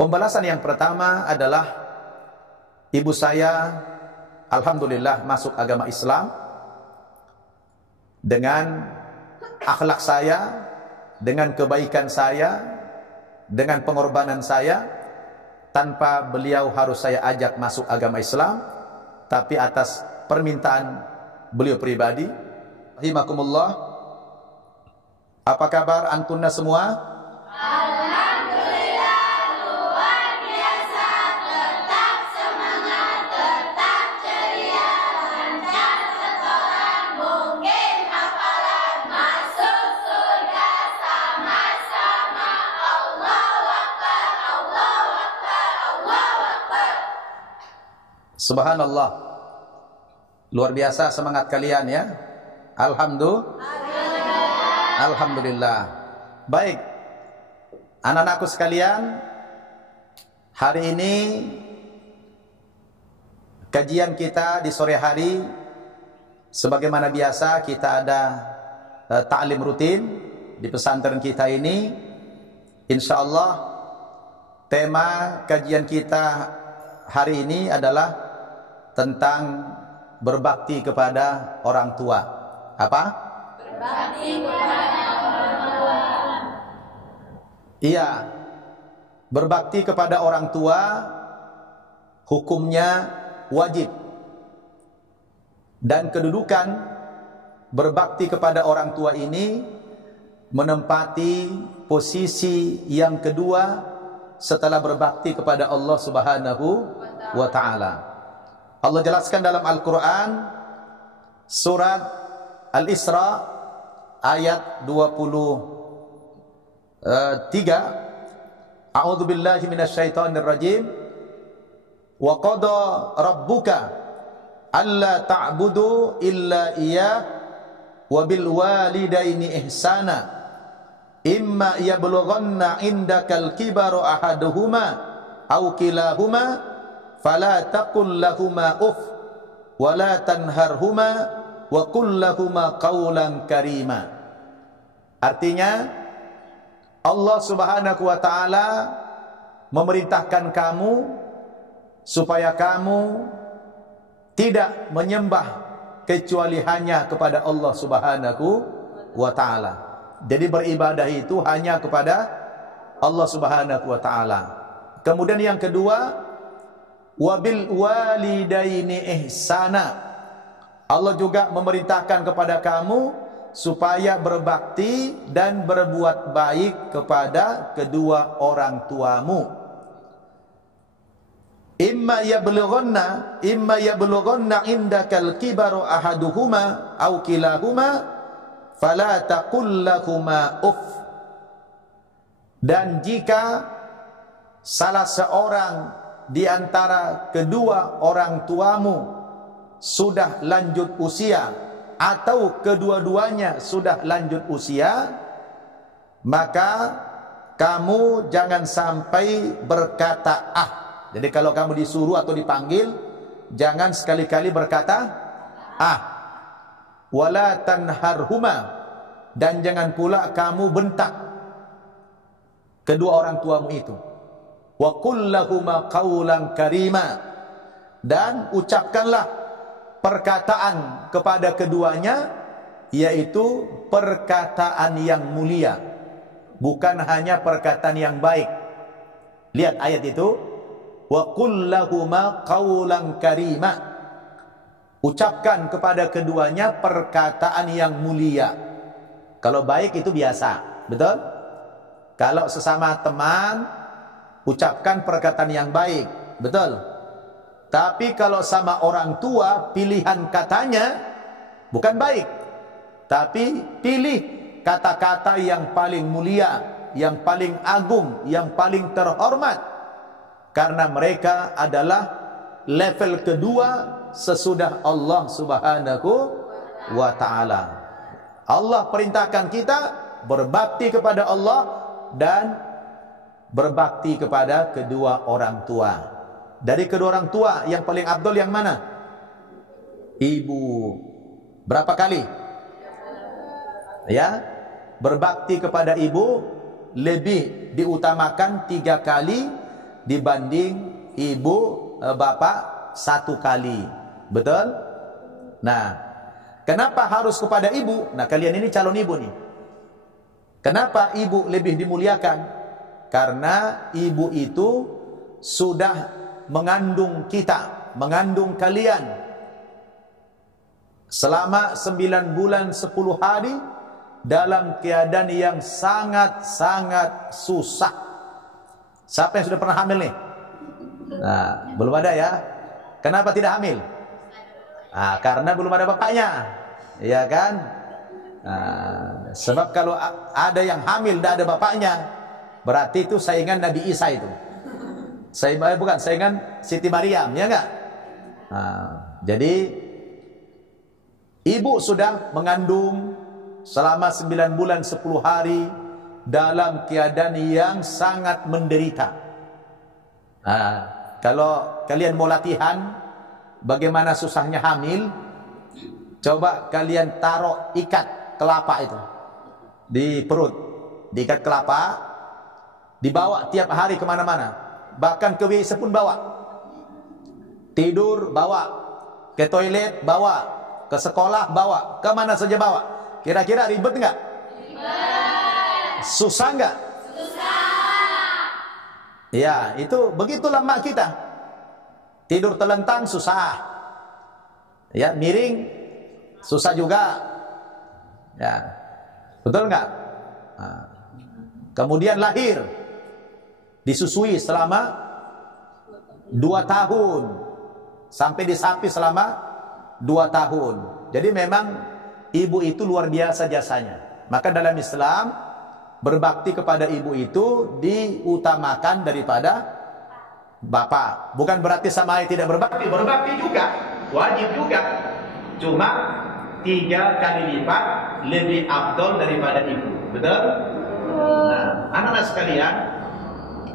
Pembalasan yang pertama adalah ibu saya alhamdulillah masuk agama Islam dengan akhlak saya, dengan kebaikan saya, dengan pengorbanan saya. Tanpa beliau harus saya ajak masuk agama Islam, tapi atas permintaan beliau pribadi. Rahimakumullah. Apa kabar antunna semua? Alhamdulillah luar biasa, tetap semangat, tetap ceria, lancar setoran, mungkin hafalan, masuk surga sama-sama. Allahu Akbar, Allahu Akbar, Allahu Akbar. Subhanallah. Luar biasa semangat kalian ya. Alhamdulillah. Baik. Anak-anakku sekalian, hari ini kajian kita di sore hari sebagaimana biasa kita ada ta'lim rutin di pesantren kita ini. Insyaallah tema kajian kita hari ini adalah tentang berbakti kepada orang tua. Apa? Berbakti kepada orang tua. Iya. Berbakti kepada orang tua hukumnya wajib. Dan kedudukan berbakti kepada orang tua ini menempati posisi yang kedua setelah berbakti kepada Allah Subhanahu wa taala. Allah jelaskan dalam Al-Qur'an surat Al-Isra ayat 23. A'udzu billahi minasyaitonir rajim. Wa qada rabbuka alla ta'budu illa iyyah wa bil walidaini ihsana imma yablughanna indakal kibaru ahaduhuma aw kilahuma fala taqul lahumā uff wa la tanharhumā wa qul lahumā qawlan karīmā. Artinya Allah Subhanahu wa taala memerintahkan kamu supaya kamu tidak menyembah kecuali hanya kepada Allah Subhanahu wa taala. Jadi beribadah itu hanya kepada Allah Subhanahu wa taala. Kemudian yang kedua, wabil walidaini ihsana. Allah juga memerintahkan kepada kamu supaya berbakti dan berbuat baik kepada kedua orang tuamu. Imma yablughanna indakal kibaru ahaduhuma aw kilahuma fala taqul lahumā uff. Dan jika salah seorang di antara kedua orang tuamu sudah lanjut usia atau kedua-duanya sudah lanjut usia, maka kamu jangan sampai berkata ah. Jadi kalau kamu disuruh atau dipanggil, jangan sekali-kali berkata ah. Wala tanharhuma, dan jangan pula kamu bentak kedua orang tuamu itu. Wa qul lahumā qawlan karīmā, dan ucapkanlah perkataan kepada keduanya, yaitu perkataan yang mulia, bukan hanya perkataan yang baik. Lihat ayat itu, wa qul lahumā qawlan karīmā, ucapkan kepada keduanya perkataan yang mulia. Kalau baik itu biasa, betul? Kalau sesama teman, ucapkan perkataan yang baik, betul? Tapi kalau sama orang tua, pilihan katanya bukan baik, tapi pilih kata-kata yang paling mulia, yang paling agung, yang paling terhormat, karena mereka adalah level kedua sesudah Allah Subhanahu wa taala. Allah perintahkan kita berbakti kepada Allah dan berbakti kepada kedua orang tua. Dari kedua orang tua yang paling afdal yang mana? Ibu. Berapa kali? Ya, berbakti kepada ibu lebih diutamakan 3 kali dibanding ibu bapak 1 kali. Betul? Nah, kenapa harus kepada ibu? Nah, kalian ini calon ibu nih. Kenapa ibu lebih dimuliakan? Karena ibu itu sudah mengandung kita, mengandung kalian selama 9 bulan 10 hari dalam keadaan yang sangat-sangat susah. Siapa yang sudah pernah hamil nih? Nah, belum ada ya. Kenapa tidak hamil? Nah, karena belum ada bapaknya, ya kan? Nah, sebab kalau ada yang hamil tidak ada bapaknya, berarti itu saingan Nabi Isa itu. Bukan saingan Siti Maryam, ya enggak? Nah, jadi ibu sudah mengandung selama 9 bulan 10 hari dalam keadaan yang sangat menderita. Nah, kalau kalian mau latihan bagaimana susahnya hamil, coba kalian taruh ikat kelapa itu di perut, diikat kelapa, dibawa tiap hari kemana-mana, bahkan ke WC pun bawa, tidur bawa, ke toilet bawa, ke sekolah bawa, kemana saja bawa. Kira-kira ribet nggak? Susah nggak? Ya, itu begitulah mak kita. Tidur telentang susah. Ya, miring susah juga. Ya. Betul nggak? Nah. Kemudian lahir, disusui selama 2 tahun, sampai disapi selama 2 tahun. Jadi memang ibu itu luar biasa jasanya. Maka dalam Islam, berbakti kepada ibu itu diutamakan daripada bapak. Bukan berarti sama ayah tidak berbakti. Berbakti juga, wajib juga. Cuma 3 kali lipat lebih afdol daripada ibu. Betul? Nah, anak-anak sekalian,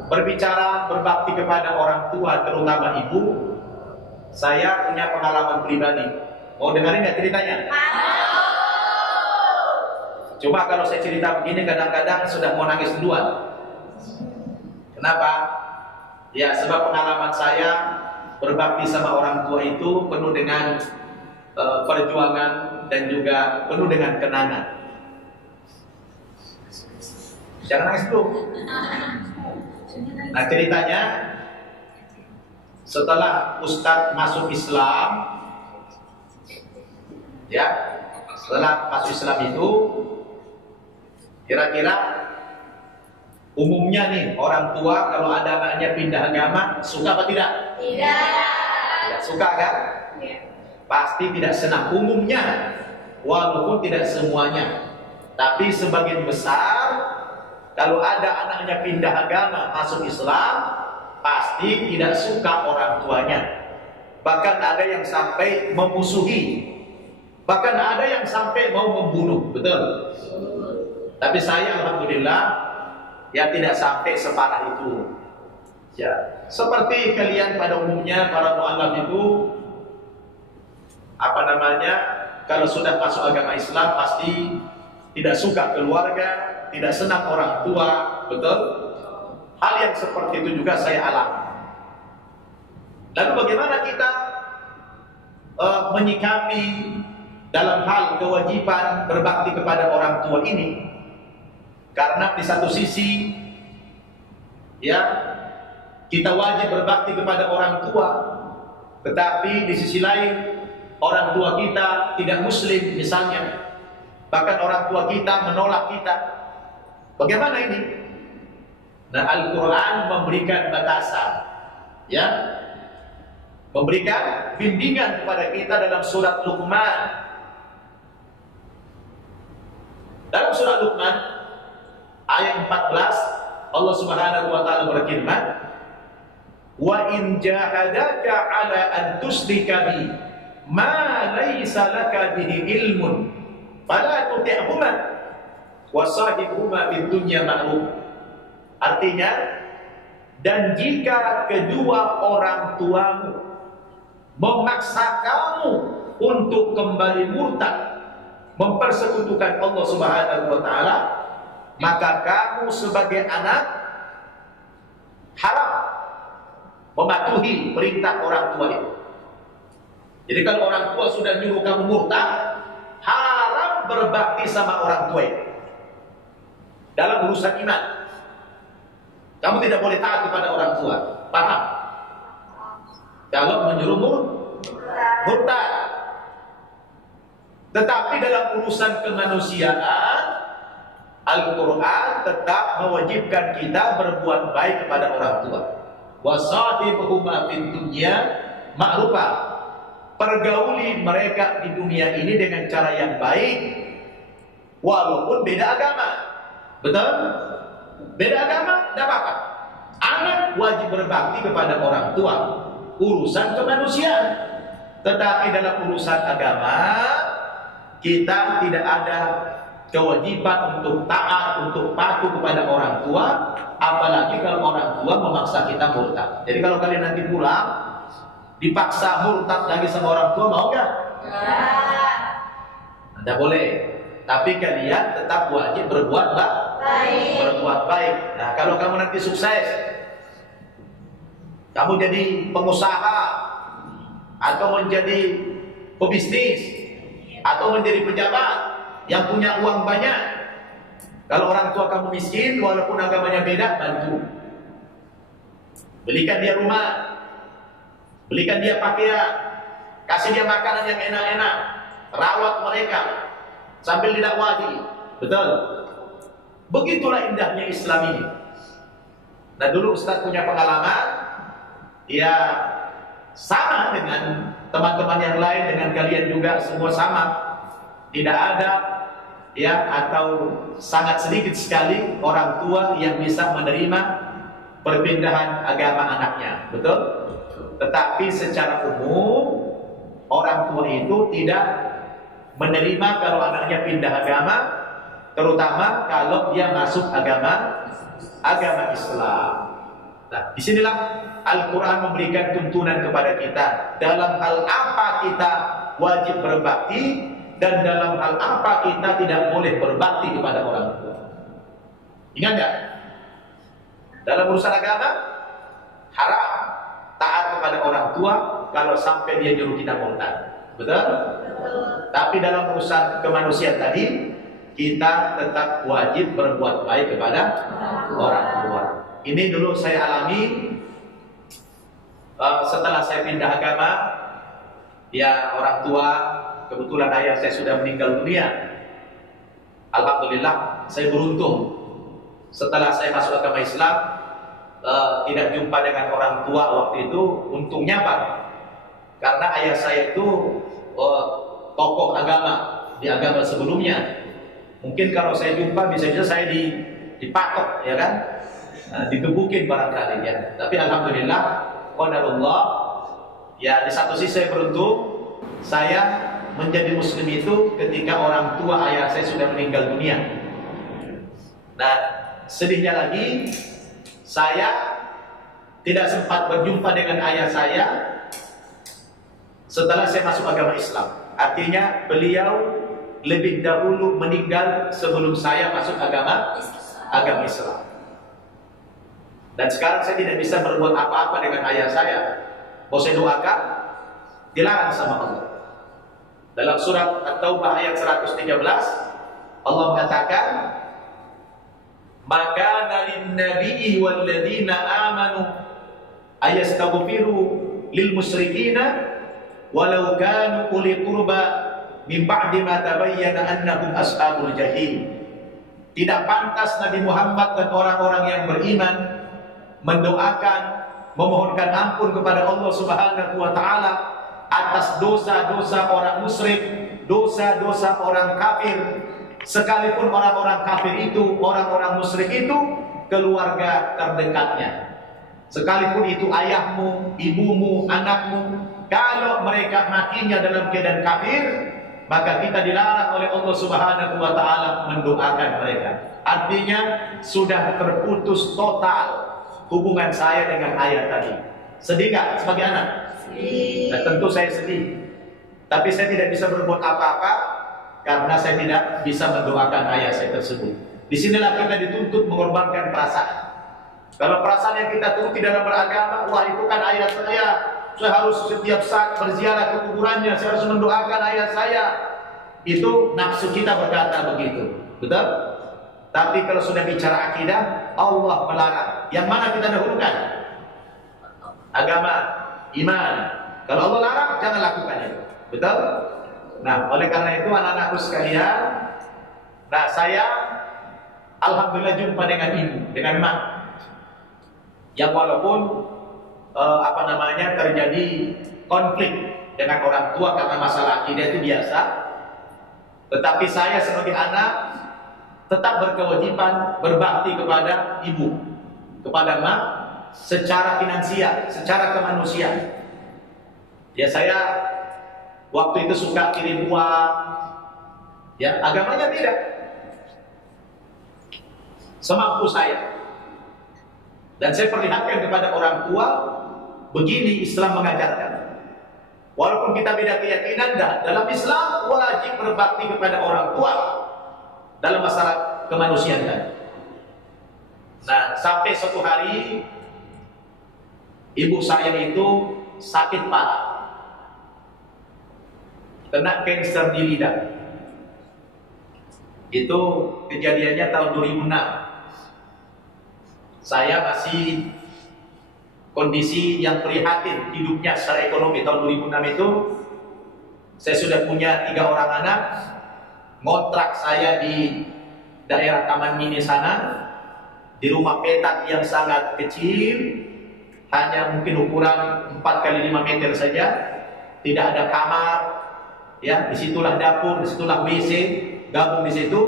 berbicara berbakti kepada orang tua, terutama ibu, saya punya pengalaman pribadi. Mau dengerin nggak ceritanya? Cuma kalau saya cerita begini kadang-kadang sudah mau nangis duluan. Kenapa? Ya, sebab pengalaman saya berbakti sama orang tua itu penuh dengan perjuangan dan juga penuh dengan kenangan. Jangan nangis dulu. Nah, ceritanya setelah Ustadz masuk Islam, ya, setelah masuk Islam itu, kira-kira umumnya nih orang tua kalau ada anaknya pindah agama, suka apa tidak? Tidak suka kan? Pasti tidak senang umumnya, walaupun tidak semuanya. Tapi sebagian besar kalau ada anaknya pindah agama masuk Islam, pasti tidak suka orang tuanya. Bahkan ada yang sampai memusuhi, bahkan ada yang sampai mau membunuh. Betul? Tapi saya alhamdulillah ya tidak sampai separah itu. Ya, seperti kalian pada umumnya para mu'alaf itu kalau sudah masuk agama Islam pasti tidak suka keluarga, tidak senang orang tua. Betul? Hal yang seperti itu juga saya alami. Lalu bagaimana kita menyikapi dalam hal kewajiban berbakti kepada orang tua ini? Karena di satu sisi ya kita wajib berbakti kepada orang tua, tetapi di sisi lain orang tua kita tidak muslim misalnya, bahkan orang tua kita menolak kita. Bagaimana ini? Nah, Al-Quran memberikan batasan, ya, memberikan bimbingan kepada kita dalam surat Luqman. Dalam surat Luqman ayat 14, Allah Subhanahu wa taala berfirman, "Wa in jahadaka 'ala an tusyrika bi ma laysa laka bihi ilmun fala tuti'huma wa sahibhuma fid dunya ma'ruf." Artinya, dan jika kedua orang tuamu memaksa kamu untuk kembali murtad, mempersekutukan Allah Subhanahu wa taala, maka kamu sebagai anak haram mematuhi perintah orang tua itu. Jadi kalau orang tua sudah nyuruh kamu murtad, haram berbakti sama orang tua itu. Dalam urusan iman, kamu tidak boleh taat kepada orang tua. Paham? Kalau menyuruh murtad. Tetapi dalam urusan kemanusiaan, Al-Quran tetap mewajibkan kita berbuat baik kepada orang tua. Wasahibuhuma fid dunya ma'rufa. Pergauli mereka di dunia ini dengan cara yang baik, walaupun beda agama. Betul? Beda agama, tidak apa-apa. Anak wajib berbakti kepada orang tua, urusan kemanusiaan. Tetapi dalam urusan agama, kita tidak ada kewajiban untuk taat, untuk patuh kepada orang tua, apalagi kalau orang tua memaksa kita murtad. Jadi kalau kalian nanti pulang, dipaksa murtad lagi sama orang tua, mau nggak? Anda boleh. Tapi kalian tetap wajib berbuat baik. Berbuat baik. Nah, kalau kamu nanti sukses, kamu jadi pengusaha, atau menjadi pebisnis, atau menjadi pejabat yang punya uang banyak. Kalau orang tua kamu miskin, walaupun agamanya beda, bantu. Belikan dia rumah, belikan dia pakaian, kasih dia makanan yang enak-enak, rawat mereka sambil didakwai. Betul? Begitulah indahnya Islam ini. Nah, dulu Ustaz punya pengalaman, ya sama dengan teman-teman yang lain, dengan kalian juga, semua sama. Tidak ada ya, atau sangat sedikit sekali orang tua yang bisa menerima perpindahan agama anaknya. Betul? Tetapi secara umum orang tua itu tidak menerima kalau anaknya pindah agama, terutama kalau dia masuk agama Islam. Nah, disinilah Al-Quran memberikan tuntunan kepada kita dalam hal apa kita wajib berbakti dan dalam hal apa kita tidak boleh berbakti kepada orang tua. Ingat nggak? Dalam urusan agama haram taat kepada orang tua kalau sampai dia nyuruh kita murtad. Betul? Tapi dalam urusan kemanusiaan tadi, kita tetap wajib berbuat baik kepada orang tua. Ini dulu saya alami setelah saya pindah agama. Ya, orang tua, kebetulan ayah saya sudah meninggal dunia. Alhamdulillah, saya beruntung. Setelah saya masuk agama Islam, tidak jumpa dengan orang tua waktu itu. Untungnya Pak, karena ayah saya itu tokoh agama di agama sebelumnya. Mungkin kalau saya jumpa bisa-bisa saya dipatok, ya kan, digebukin barangkali ya. Tapi alhamdulillah, qadarullah, ya di satu sisi saya beruntung, saya menjadi muslim itu ketika orang tua ayah saya sudah meninggal dunia. Nah, sedihnya lagi, saya tidak sempat berjumpa dengan ayah saya setelah saya masuk agama Islam. Artinya beliau lebih dahulu meninggal sebelum saya masuk agama Islam. Dan sekarang saya tidak bisa berbuat apa-apa dengan ayah saya. Mau saya doakan, dilarang sama Allah. Dalam surat At-Taubah ayat 113, Allah mengatakan, "Maka lin nabiyyi wal ladzina amanu ayastaghfiru lil musyrikina walau kanu uli qurba min ba'di ma tabayyana annahum ashabul jahim." Tidak pantas Nabi Muhammad dan orang-orang yang beriman mendoakan, memohonkan ampun kepada Allah Subhanahu wa taala atas dosa-dosa orang musyrik, dosa-dosa orang kafir, sekalipun orang-orang kafir itu, orang-orang musyrik itu keluarga terdekatnya. Sekalipun itu ayahmu, ibumu, anakmu, kalau mereka matinya dalam keadaan kafir, maka kita dilarang oleh Allah Subhanahu wa taala mendoakan mereka. Artinya sudah terputus total hubungan saya dengan ayah tadi. Sedih gak sebagai anak? Sedih. Nah, tentu saya sedih. Tapi saya tidak bisa berbuat apa-apa karena saya tidak bisa mendoakan ayah saya tersebut. Disinilah kita dituntut mengorbankan perasaan. Kalau perasaan yang kita turuti dalam beragama, wah itu kan ayah saya harus setiap saat berziarah ke kuburannya, saya harus mendoakan ayah saya. Itu nafsu kita berkata begitu, betul? Tapi kalau sudah bicara akidah, Allah melarang. Yang mana kita dahulukan? Agama, iman. Kalau Allah larang, jangan lakukan itu, betul? Nah, oleh karena itu anak-anakku sekalian, nah saya alhamdulillah jumpa dengan ibu, dengan mak, yang walaupun terjadi konflik dengan orang tua karena masalah akidah itu biasa, tetapi saya sebagai anak tetap berkewajiban berbakti kepada ibu, kepada mak, secara finansial, secara kemanusiaan. Ya saya waktu itu suka kirim uang, ya agamanya tidak, semampu saya. Dan saya perlihatkan kepada orang tua, begini Islam mengajarkan. Walaupun kita beda keyakinan, dalam Islam wajib berbakti kepada orang tua dalam masalah kemanusiaan tadi. Nah, sampai suatu hari ibu saya itu sakit parah, kena kanker di lidah. Itu kejadiannya tahun 2006. Saya masih kondisi yang prihatin hidupnya secara ekonomi. Tahun 2006 itu saya sudah punya 3 orang anak, ngontrak saya di daerah Taman Mini sana, di rumah petak yang sangat kecil, hanya mungkin ukuran 4 kali 5 meter saja, tidak ada kamar, ya disitulah dapur, disitulah WC, gabung di situ.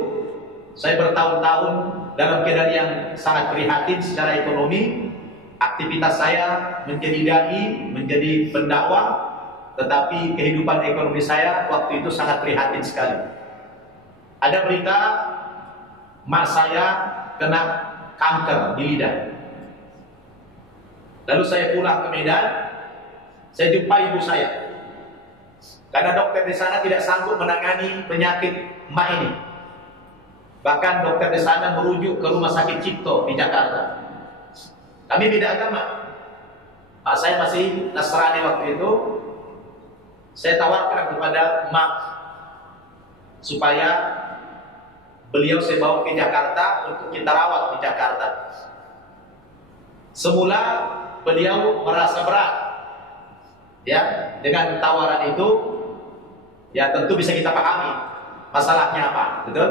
Saya bertahun-tahun dalam keadaan yang sangat prihatin secara ekonomi. Aktivitas saya menjadi dai, menjadi pendakwah, tetapi kehidupan ekonomi saya waktu itu sangat prihatin sekali. Ada berita mak saya kena kanker di lidah. Lalu saya pulang ke Medan, saya jumpa ibu saya. Karena dokter di sana tidak sanggup menangani penyakit mak ini. Bahkan dokter di sana merujuk ke Rumah Sakit Cipto di Jakarta. Kami beda agama. Pak saya masih Nasrani waktu itu. Saya tawarkan kepada mak supaya beliau saya bawa ke Jakarta untuk kita rawat di Jakarta. Semula beliau merasa berat, ya, dengan tawaran itu. Ya tentu bisa kita pahami masalahnya apa, betul?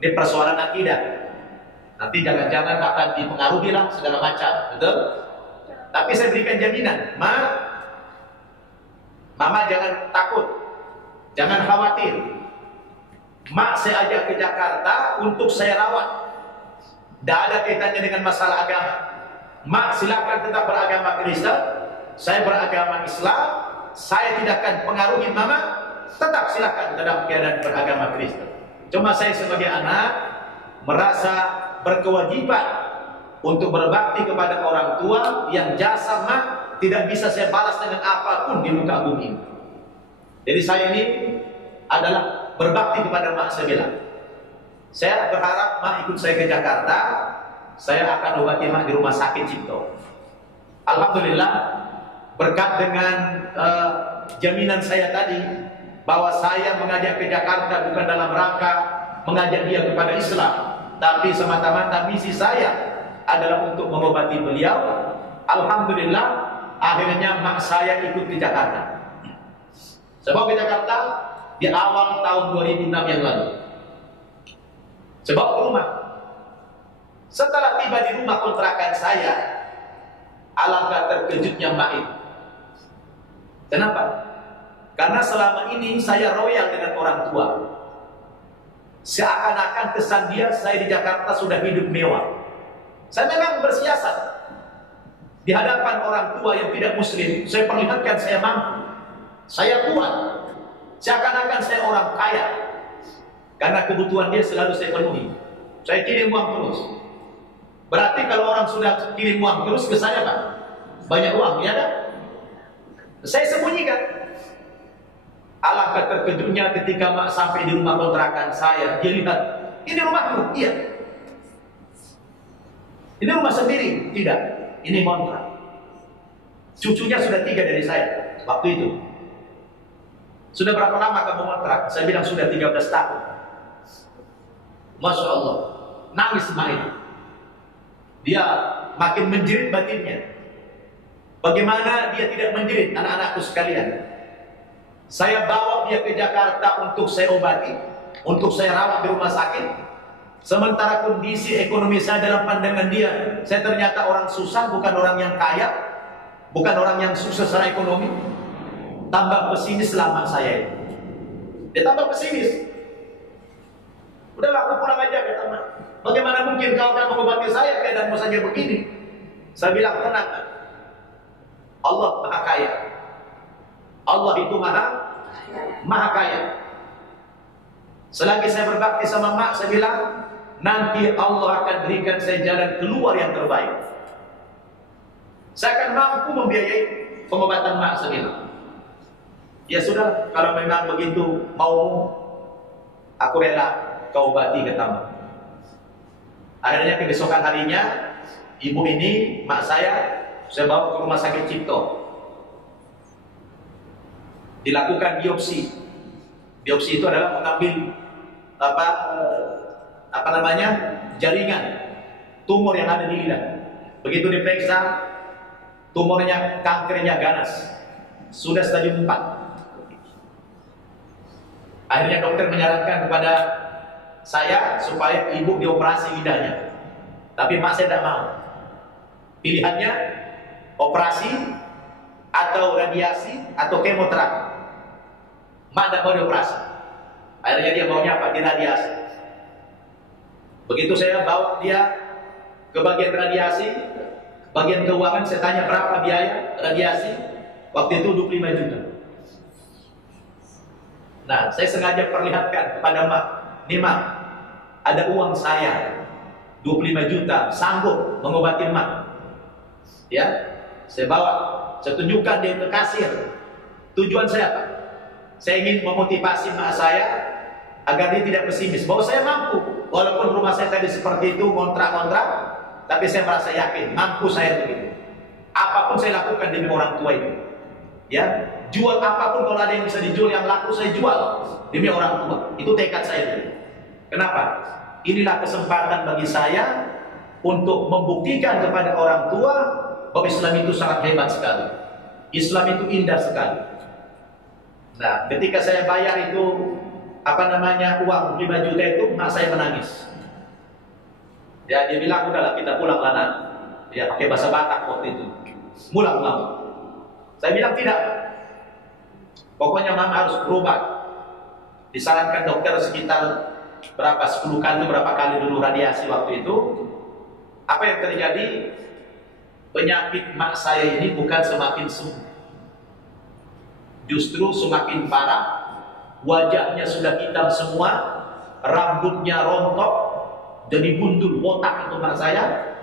Ini persoalan akidah. Nanti jangan-jangan akan dipengaruhi lah segala macam, betul? Tapi saya berikan jaminan, mama jangan takut, jangan khawatir. Mak saya ajak ke Jakarta untuk saya rawat. Tidak ada kaitannya dengan masalah agama. Mak silakan tetap beragama Kristen, saya beragama Islam. Saya tidak akan pengaruhi mama, tetap silakan dalam keadaan beragama Kristen. Cuma saya sebagai anak merasa berkewajiban untuk berbakti kepada orang tua yang jasa mak tidak bisa saya balas dengan apapun di muka bumi. Jadi saya ini adalah berbakti kepada mak saya bilang. Saya berharap mak ikut saya ke Jakarta, saya akan obati mak di Rumah Sakit Cipto. Alhamdulillah berkat dengan jaminan saya tadi, bahwa saya mengajak ke Jakarta bukan dalam rangka mengajak dia kepada Islam, tapi semata-mata misi saya adalah untuk mengobati beliau. Alhamdulillah akhirnya mak saya ikut ke Jakarta. Saya bawa ke Jakarta di awal tahun 2006 yang lalu. Saya bawa ke rumah. Setelah tiba di rumah kontrakan saya, alangkah terkejutnya mak itu. Kenapa? Karena selama ini saya royal dengan orang tua. Seakan-akan kesan dia, saya di Jakarta sudah hidup mewah. Saya memang bersiasat di hadapan orang tua yang tidak muslim. Saya perlihatkan saya mampu, saya kuat. Seakan-akan saya orang kaya. Karena kebutuhan dia selalu saya penuhi. Saya kirim uang terus. Berarti kalau orang sudah kirim uang terus ke saya, Pak, banyak uang, ya kan? Saya sembunyikan. Alangkah terkejutnya ketika mak sampai di rumah kontrakan saya. Dia lihat, ini rumahmu? Iya. Ini rumah sendiri? Tidak, ini kontrak. Cucunya sudah 3 dari saya waktu itu. Sudah berapa lama kamu kontrak? Saya bilang sudah 13 tahun. Masya Allah, nangis Ismail. Dia makin menjerit batinnya. Bagaimana dia tidak menjerit, anak-anakku sekalian? Saya bawa dia ke Jakarta untuk saya obati, untuk saya rawat di rumah sakit. Sementara kondisi ekonomi saya dalam pandangan dia, saya ternyata orang susah, bukan orang yang kaya, bukan orang yang sukses secara ekonomi. Tambah pesimis selama saya itu. Dia tambah pesimis. Udahlah, aku pulang aja, kata Mak. Bagaimana mungkin kau akan mengobati saya keadaanmu saja begini? Saya bilang, tenang, Allah Maha Kaya. Allah itu Maha Kaya. Selagi saya berbakti sama Mak, saya bilang, nanti Allah akan berikan saya jalan keluar yang terbaik. Saya akan mampu membiayai pengobatan Mak, saya bilang. Ya sudah, kalau memang begitu mau, aku rela kau obati, kata Mak. Akhirnya kebesokan harinya, ibu ini, mak saya bawa ke rumah sakit Cipto. Dilakukan biopsi. Biopsi itu adalah mengambil jaringan tumor yang ada di lidah. Begitu diperiksa, tumornya, kankernya ganas, sudah stadium 4. Akhirnya dokter menyarankan kepada saya supaya ibu dioperasi lidahnya. Tapi mak saya tidak mau. Pilihannya operasi atau radiasi atau kemoterapi. Mak tidak mau dioperasi. Akhirnya dia maunya apa? Diradiasi. Begitu saya bawa dia ke bagian radiasi, bagian keuangan, saya tanya berapa biaya radiasi. Waktu itu 25 juta. Nah, saya sengaja perlihatkan kepada Mak, nih Mak, ada uang saya 25 juta, sanggup mengobati Mak. Ya, saya bawa, saya tunjukkan dia ke kasir. Tujuan saya apa? Saya ingin memotivasi Mak saya agar dia tidak pesimis bahwa saya mampu. Walaupun rumah saya tadi seperti itu, kontrak-kontrak, tapi saya merasa yakin mampu saya begitu. Apapun saya lakukan demi orang tua itu. Ya, jual apapun kalau ada yang bisa dijual yang laku saya jual demi orang tua. Itu tekad saya dulu. Kenapa? Inilah kesempatan bagi saya untuk membuktikan kepada orang tua bahwa Islam itu sangat hebat sekali. Islam itu indah sekali. Nah, ketika saya bayar itu uang 5 juta itu, mak saya menangis. Ya, dia bilang udahlah kita pulang lah. Dia pakai bahasa Batak waktu itu. Pulang. Saya bilang tidak. Pokoknya mama harus berobat. Disarankan dokter sekitar 10 kali, berapa kali dulu radiasi waktu itu. Apa yang terjadi? Penyakit mak saya ini bukan semakin sembuh, justru semakin parah. Wajahnya sudah hitam semua, rambutnya rontok, jadi gundul, botak itu mak saya.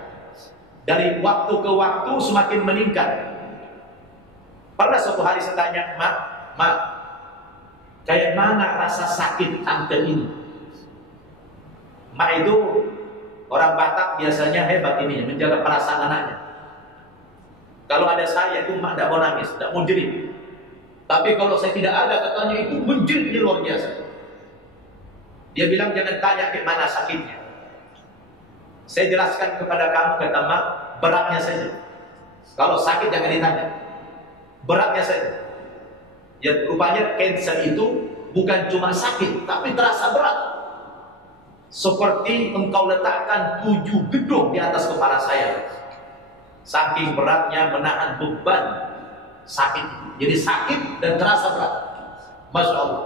Dari waktu ke waktu semakin meningkat. Pernah suatu hari saya tanya, Mak, kayak mana rasa sakit tante ini? Mak itu orang Batak biasanya hebat ini, menjaga perasaan anaknya. Kalau ada saya itu mak tidak mau nangis, tidak mau jerit. Tapi kalau saya tidak ada, katanya itu menjeritnya luar biasa. Dia bilang jangan tanya ke mana sakitnya. Saya jelaskan kepada kamu, kata mak, beratnya saja. Kalau sakit jangan ditanya, beratnya saja. Ya rupanya cancer itu bukan cuma sakit, tapi terasa berat. Seperti engkau letakkan 7 gedung di atas kepala saya. Saking beratnya menahan beban sakit. Jadi sakit dan terasa berat. Masya Allah.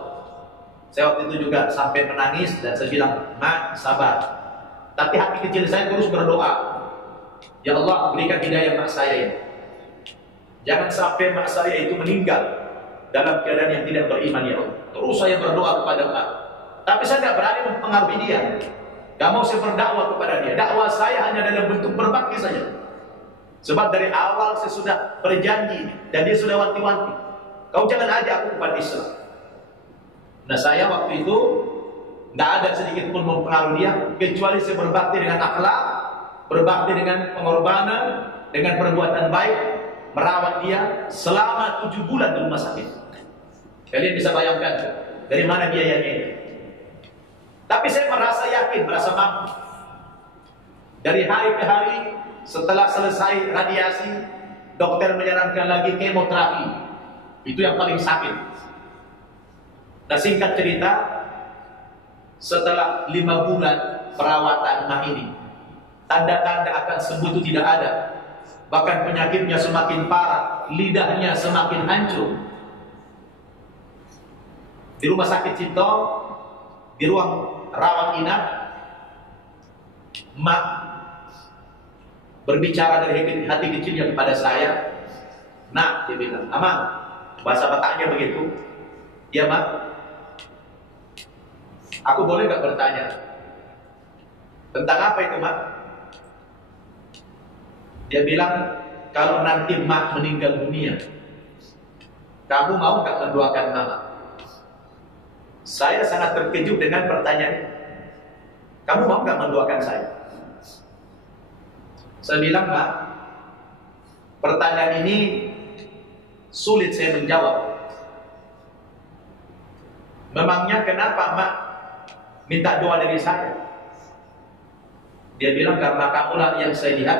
Saya waktu itu juga sampai menangis dan saya bilang, Mak, sabar. Tapi hati kecil saya terus berdoa. Ya Allah, berikan hidayah mak saya ini. Jangan sampai mak saya itu meninggal dalam keadaan yang tidak beriman, ya Allah. Terus saya berdoa kepada mak. Tapi saya tidak berani mempengaruhi dia. Gak mau saya berdakwah kepada dia. Dakwah saya hanya dalam bentuk berbakti saja. Sebab dari awal saya sudah berjanji dan dia sudah wanti-wanti. Kau jangan ajak aku kepada Islam. Nah saya waktu itu tidak ada sedikit pun mempengaruhi dia, kecuali saya berbakti dengan akhlak, berbakti dengan pengorbanan, dengan perbuatan baik, merawat dia selama 7 bulan di rumah sakit. Kalian bisa bayangkan dari mana biayanya itu. Tapi saya merasa yakin, merasa mampu. Dari hari ke hari, setelah selesai radiasi, dokter menyarankan lagi kemoterapi. Itu yang paling sakit. Nah, singkat cerita, setelah 5 bulan perawatan Mak ini, tanda-tanda akan sembuh itu tidak ada. Bahkan penyakitnya semakin parah, lidahnya semakin hancur. Di rumah sakit Cipto, di ruang rawat inap, Mak berbicara dari hati kecilnya kepada saya. Nah, dia bilang, Amang, bahasa Bataknya begitu. Ya, Mak, aku boleh gak bertanya? Tentang apa itu, Mak? Dia bilang, kalau nanti Mak meninggal dunia, kamu mau gak mendoakan Mama? Saya sangat terkejut dengan pertanyaan. Kamu mau gak mendoakan saya? Saya bilang, Mak, pertanyaan ini sulit saya menjawab. Memangnya kenapa Mak minta doa dari saya? Dia bilang, karena kamulah yang saya lihat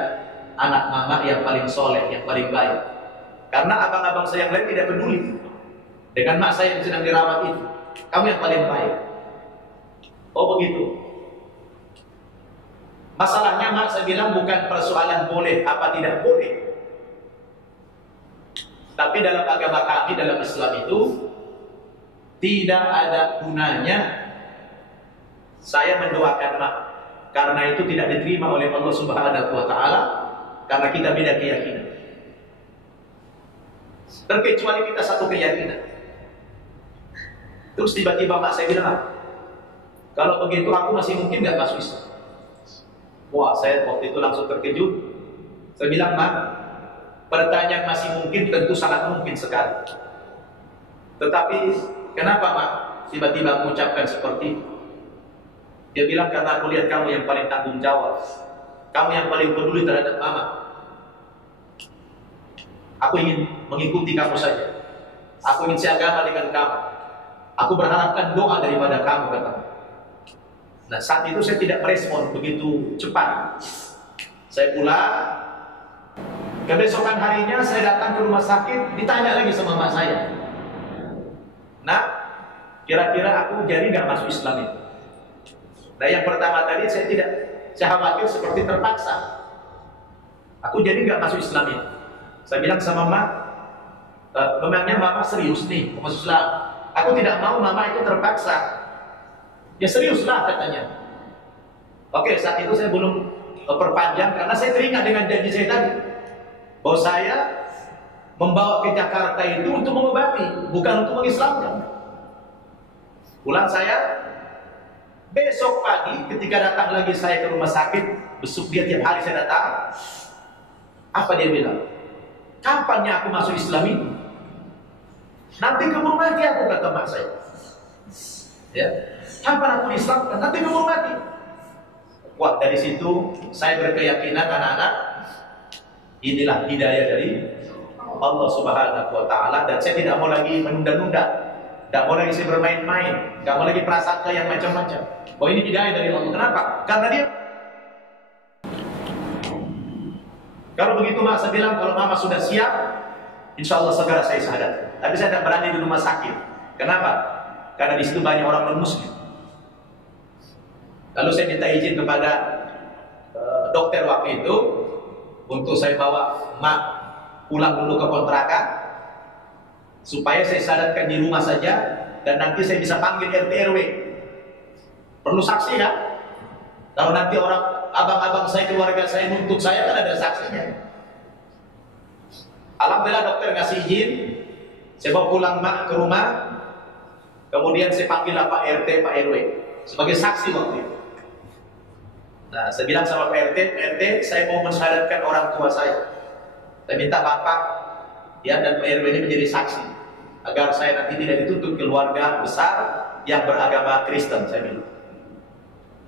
anak Mama yang paling soleh, yang paling baik. Karena abang-abang saya yang lain tidak peduli dengan Mak saya yang sedang dirawat itu. Kamu yang paling baik. Oh begitu. Masalahnya, Mak, saya bilang bukan persoalan boleh apa tidak boleh. Tapi dalam agama kami, dalam Islam itu tidak ada gunanya saya mendoakan Mak, karena itu tidak diterima oleh Allah Subhanahu wa taala, karena kita beda keyakinan. Terkecuali kita satu keyakinan. Terus tiba-tiba Mak saya bilang, kalau begitu aku masih mungkin gak masuk Islam. Wah, saya waktu itu langsung terkejut. Saya bilang, Mak, pertanyaan masih mungkin tentu sangat mungkin sekali. Tetapi kenapa, Mak, tiba-tiba mengucapkan seperti itu? Dia bilang, karena aku lihat kamu yang paling tanggung jawab, kamu yang paling peduli terhadap Mama. Aku ingin mengikuti kamu saja. Aku ingin seagama dengan kamu. Aku berharapkan doa daripada kamu, katamu. Nah, saat itu saya tidak merespon begitu cepat. Saya pulang. Kebesokan harinya saya datang ke rumah sakit, ditanya lagi sama mak saya. Nah, kira-kira aku jadi nggak masuk Islam itu? Nah, yang pertama tadi saya khawatir seperti terpaksa. Aku jadi nggak masuk Islam itu. Saya bilang sama mak, memangnya mama serius nih mau masuk Islam? Aku tidak mau mama itu terpaksa. Ya seriuslah katanya. Oke, saat itu saya belum perpanjang karena saya teringat dengan janji saya tadi bahwa saya membawa ke Jakarta itu untuk mengobati, bukan untuk mengislamkan. Pulang saya, besok pagi ketika datang lagi saya ke rumah sakit, besok dia tiap hari saya datang. Apa dia bilang? Kapannya aku masuk Islam ini? Nanti keburu mati aku, kata mak saya. Ya, kapan aku Islam? Nanti keburu mati. Wah, dari situ saya berkeyakinan anak-anak, inilah hidayah dari Allah Subhanahu wa taala, dan saya tidak mau lagi menunda-nunda. Tidak mau lagi saya bermain-main, tidak mau lagi prasangka yang macam-macam. Oh, ini hidayah dari Allah. Kenapa? Karena dia. Kalau begitu mak saya bilang, kalau mama sudah siap, insya Allah segera saya syahadat. Tapi saya tidak berani di rumah sakit. Kenapa? Karena di situ banyak orang non-muslim. Lalu saya minta izin kepada dokter waktu itu untuk saya bawa mak pulang dulu ke kontrakan supaya saya syahadatkan di rumah saja, dan nanti saya bisa panggil RT RW. Perlu saksi ya? Kalau nanti orang abang-abang saya, keluarga saya nuntut saya, kan ada saksinya. Alhamdulillah dokter ngasih izin. Saya bawa pulang mak ke rumah. Kemudian saya panggil Pak RT, Pak RW sebagai saksi waktu itu. Nah, saya bilang sama Pak RT, saya mau mensyahadatkan orang tua saya. Saya minta Bapak ya dan Pak RW ini menjadi saksi agar saya nanti tidak dituntut keluarga besar yang beragama Kristen, saya bilang.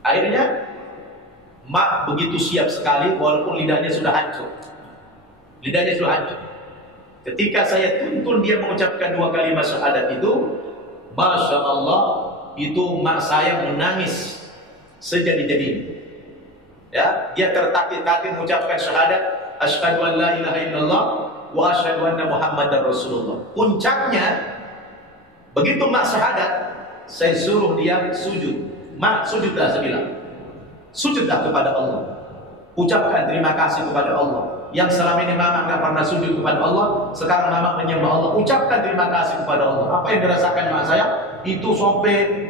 Akhirnya Mak begitu siap sekali walaupun lidahnya sudah hancur. Lidahnya sudah hancur. Ketika saya tuntun dia mengucapkan 2 kalimat syahadat itu, Masya Allah, itu mak saya menangis sejadi-jadinya. Ya, dia tertatih-tatih mengucapkan syahadat, asyhadu an la ilaha illallah wa asyhadu anna Muhammadar Rasulullah. Puncaknya, begitu mak syahadat, saya suruh dia sujud. Mak, sujudlah, saya bilang. Sujudlah kepada Allah. Ucapkan terima kasih kepada Allah. Yang selama ini mama nggak pernah sujud kepada Allah, sekarang mama menyembah Allah. Ucapkan terima kasih kepada Allah. Apa yang dirasakan mak saya? Itu sampai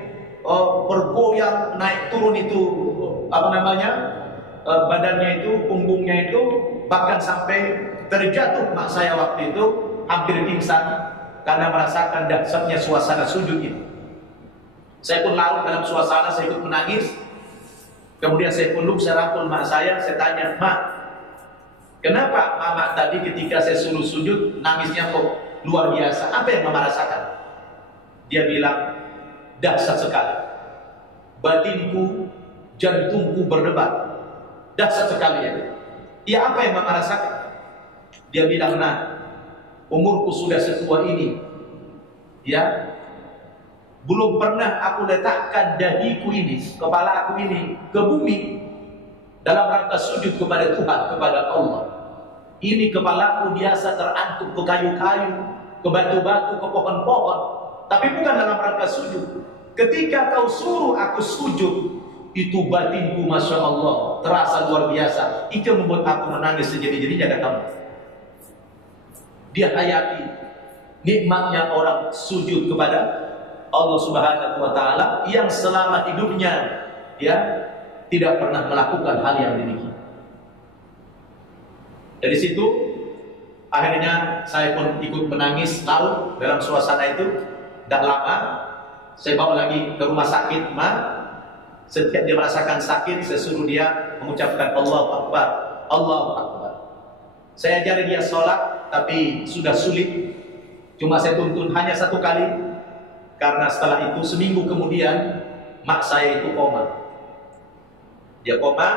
bergoyang, naik turun itu, badannya itu, punggungnya itu, bahkan sampai terjatuh mak saya waktu itu, hampir pingsan karena merasakan dahsyatnya suasana sujud itu. Saya pun larut dalam suasana, saya ikut menangis. Kemudian saya peluk, saya rangkul mak saya tanya, Mak, kenapa mama tadi ketika saya suruh sujud nangisnya kok luar biasa? Apa yang mama rasakan? Dia bilang, dahsyat sekali. Batinku, jantungku berdebar. Dahsyat sekali ya. Ya, apa yang mama rasakan? Dia bilang, nah, umurku sudah setua ini. Ya, belum pernah aku letakkan dahiku ini, kepala aku ini ke bumi dalam rangka sujud kepada Tuhan, kepada Allah. Ini kepalaku biasa terantuk ke kayu-kayu, ke batu-batu, ke pohon-pohon, tapi bukan dalam rangka sujud. Ketika kau suruh aku sujud, itu batinku Masya Allah terasa luar biasa. Itu yang membuat aku menangis sejadi-jadinya, katamu. Dia hayati nikmatnya orang sujud kepada Allah Subhanahu wa taala yang selama hidupnya ya tidak pernah melakukan hal yang demikian. Dari situ akhirnya saya pun ikut menangis larut dalam suasana itu. Tidak lama saya bawa lagi ke rumah sakit. Setiap dia merasakan sakit, saya suruh dia mengucapkan Allahu Akbar, Allahu Akbar. Saya ajari dia sholat, tapi sudah sulit. Cuma saya tuntun hanya 1 kali. Karena setelah itu seminggu kemudian mak saya itu koma. Dia koma.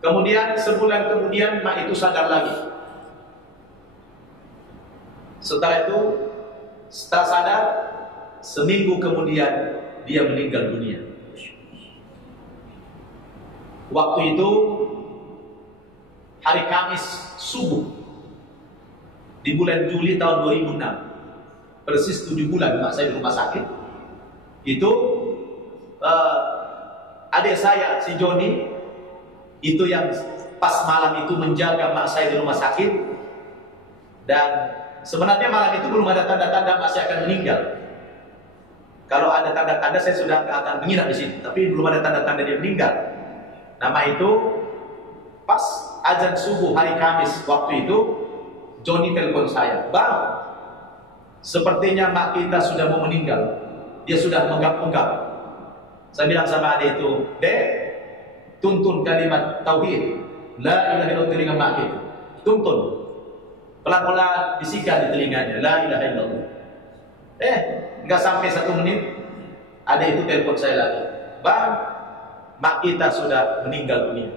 Kemudian sebulan kemudian mak itu sadar lagi. Setelah itu, setelah sadar, seminggu kemudian dia meninggal dunia. Waktu itu hari Kamis subuh di bulan Juli tahun 2006. Persis 7 bulan mak saya di rumah sakit. Itu adik saya si Joni itu yang pas malam itu menjaga mak saya di rumah sakit. Dan sebenarnya malam itu belum ada tanda-tanda mak saya akan meninggal. Kalau ada tanda-tanda saya sudah akan menginap di sini, tapi belum ada tanda-tanda dia meninggal. Nama itu pas azan subuh hari Kamis waktu itu Joni telepon saya, "Bang, sepertinya mak kita sudah mau meninggal. Dia sudah menggap-menggap." Saya bilang sama adik itu, "Dek, tuntun kalimat tauhid, la ilaha illallah telinga mak itu. Tuntun. Pelan-pelan bisikan di telinganya, la ilaha illallah." Enggak sampai 1 menit, adik itu telepon saya lagi, "Bang, mak kita sudah meninggal dunia."